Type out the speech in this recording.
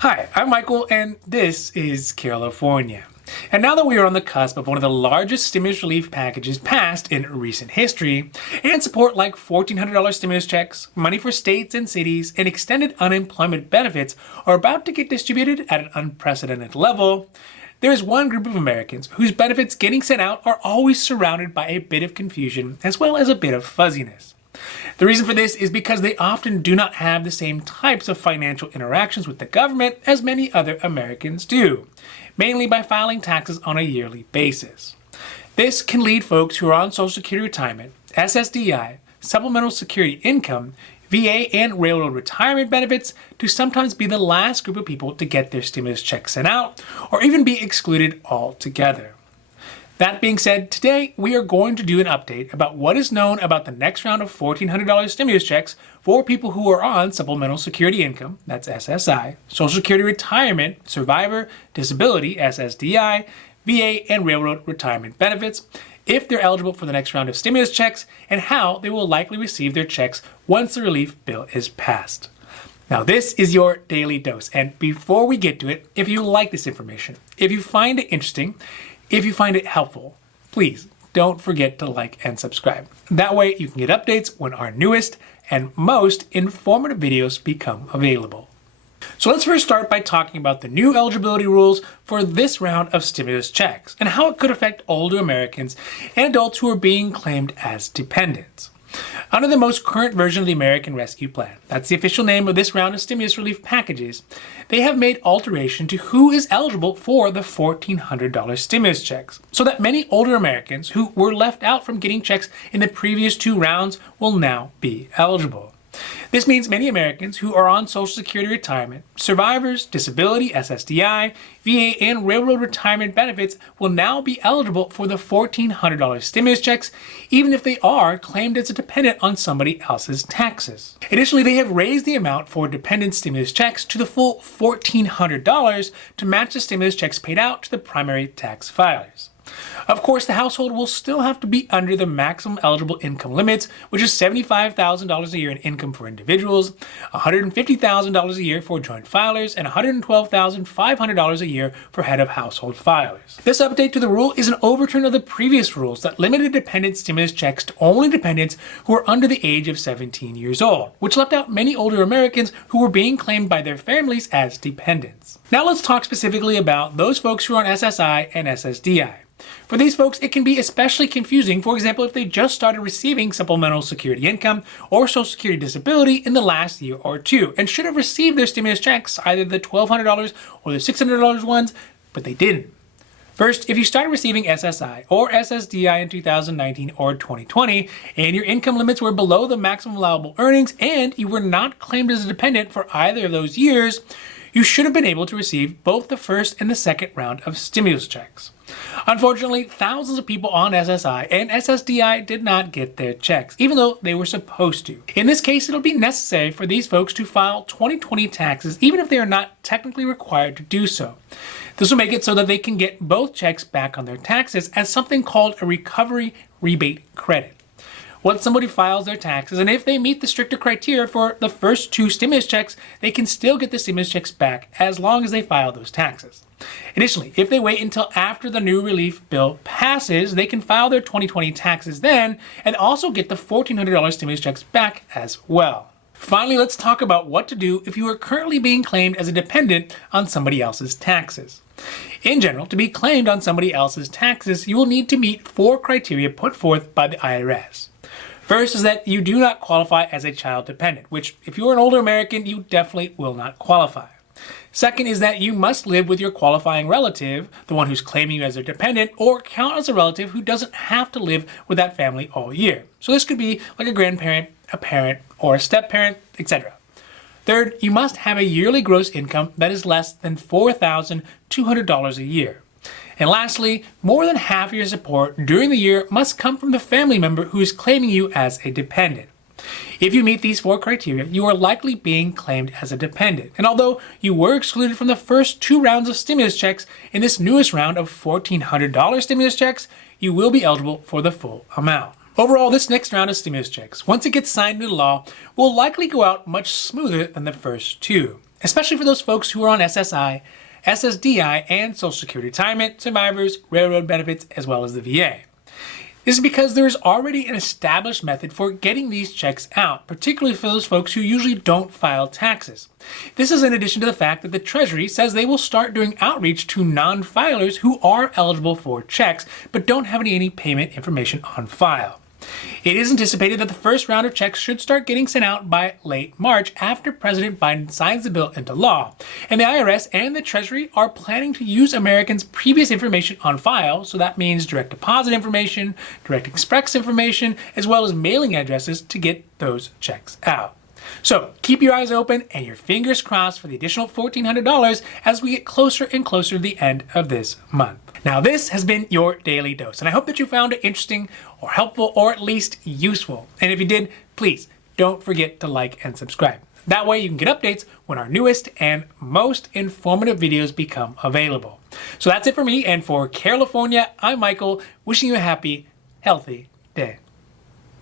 Hi, I'm Michael, and this is California. And now that we are on the cusp of one of the largest stimulus relief packages passed in recent history, and support like $1,400 stimulus checks, money for states and cities, and extended unemployment benefits are about to get distributed at an unprecedented level, there is one group of Americans whose benefits getting sent out are always surrounded by a bit of confusion as well as a bit of fuzziness. The reason for this is because they often do not have the same types of financial interactions with the government as many other Americans do, mainly by filing taxes on a yearly basis. This can lead folks who are on Social Security retirement, SSDI, supplemental security income, VA, and railroad retirement benefits to sometimes be the last group of people to get their stimulus checks sent out, or even be excluded altogether. That being said, today we are going to do an update about what is known about the next round of $1,400 stimulus checks for people who are on supplemental security income, that's SSI, Social Security retirement, survivor, disability, SSDI, VA, and railroad retirement benefits, if they're eligible for the next round of stimulus checks, and how they will likely receive their checks once the relief bill is passed. Now, this is your daily dose, and before we get to it, if you like this information, if you find it interesting, if you find it helpful, please don't forget to like and subscribe. That way you can get updates when our newest and most informative videos become available. So let's first start by talking about the new eligibility rules for this round of stimulus checks and how it could affect older Americans and adults who are being claimed as dependents. Under the most current version of the American Rescue Plan, that's the official name of this round of stimulus relief packages, they have made alteration to who is eligible for the $1,400 stimulus checks, so that many older Americans who were left out from getting checks in the previous two rounds will now be eligible. This means many Americans who are on Social Security retirement, survivors, disability, SSDI, VA, and railroad retirement benefits will now be eligible for the $1,400 stimulus checks, even if they are claimed as a dependent on somebody else's taxes. Additionally, they have raised the amount for dependent stimulus checks to the full $1,400 to match the stimulus checks paid out to the primary tax filers. Of course, the household will still have to be under the maximum eligible income limits, which is $75,000 a year in income for individuals, $150,000 a year for joint filers, and $112,500 a year for head of household filers. This update to the rule is an overturn of the previous rules that limited dependent stimulus checks to only dependents who are under the age of 17 years old, which left out many older Americans who were being claimed by their families as dependents. Now let's talk specifically about those folks who are on SSI and SSDI. For these folks, it can be especially confusing, for example, if they just started receiving supplemental security income or Social Security disability in the last year or two and should have received their stimulus checks, either the $1,200 or the $600 ones, but they didn't. First, if you started receiving SSI or SSDI in 2019 or 2020 and your income limits were below the maximum allowable earnings and you were not claimed as a dependent for either of those years, you should have been able to receive both the first and the second round of stimulus checks. Unfortunately, thousands of people on SSI and SSDI did not get their checks, even though they were supposed to. In this case, it'll be necessary for these folks to file 2020 taxes, even if they are not technically required to do so. This will make it so that they can get both checks back on their taxes as something called a recovery rebate credit. Once somebody files their taxes, and if they meet the stricter criteria for the first two stimulus checks, they can still get the stimulus checks back as long as they file those taxes. Additionally, if they wait until after the new relief bill passes, they can file their 2020 taxes then and also get the $1,400 stimulus checks back as well. Finally, let's talk about what to do if you are currently being claimed as a dependent on somebody else's taxes. In general, to be claimed on somebody else's taxes, you will need to meet 4 criteria put forth by the IRS. First is that you do not qualify as a child dependent, which if you're an older American, you definitely will not qualify. Second is that you must live with your qualifying relative, the one who's claiming you as a dependent, or count as a relative who doesn't have to live with that family all year. So this could be like a grandparent, a parent, or a step-parent, etc. Third, you must have a yearly gross income that is less than $4,200 a year. And lastly, more than half of your support during the year must come from the family member who is claiming you as a dependent. If you meet these 4 criteria, you are likely being claimed as a dependent. And although you were excluded from the first 2 rounds of stimulus checks, in this newest round of $1,400 stimulus checks, you will be eligible for the full amount. Overall, this next round of stimulus checks, once it gets signed into law, will likely go out much smoother than the first 2. especially for those folks who are on SSI, SSDI, and Social Security retirement, survivors, railroad benefits, as well as the VA. This is because there is already an established method for getting these checks out, particularly for those folks who usually don't file taxes. This is in addition to the fact that the Treasury says they will start doing outreach to non-filers who are eligible for checks but don't have any payment information on file. It is anticipated that the first round of checks should start getting sent out by late March after President Biden signs the bill into law. And the IRS and the Treasury are planning to use Americans' previous information on file, so that means direct deposit information, direct express information, as well as mailing addresses to get those checks out. So keep your eyes open and your fingers crossed for the additional $1,400 as we get closer and closer to the end of this month. Now, this has been your Daily Dose, and I hope that you found it interesting or helpful or at least useful. And if you did, please don't forget to like and subscribe. That way you can get updates when our newest and most informative videos become available. So that's it for me, and for California, I'm Michael, wishing you a happy, healthy day.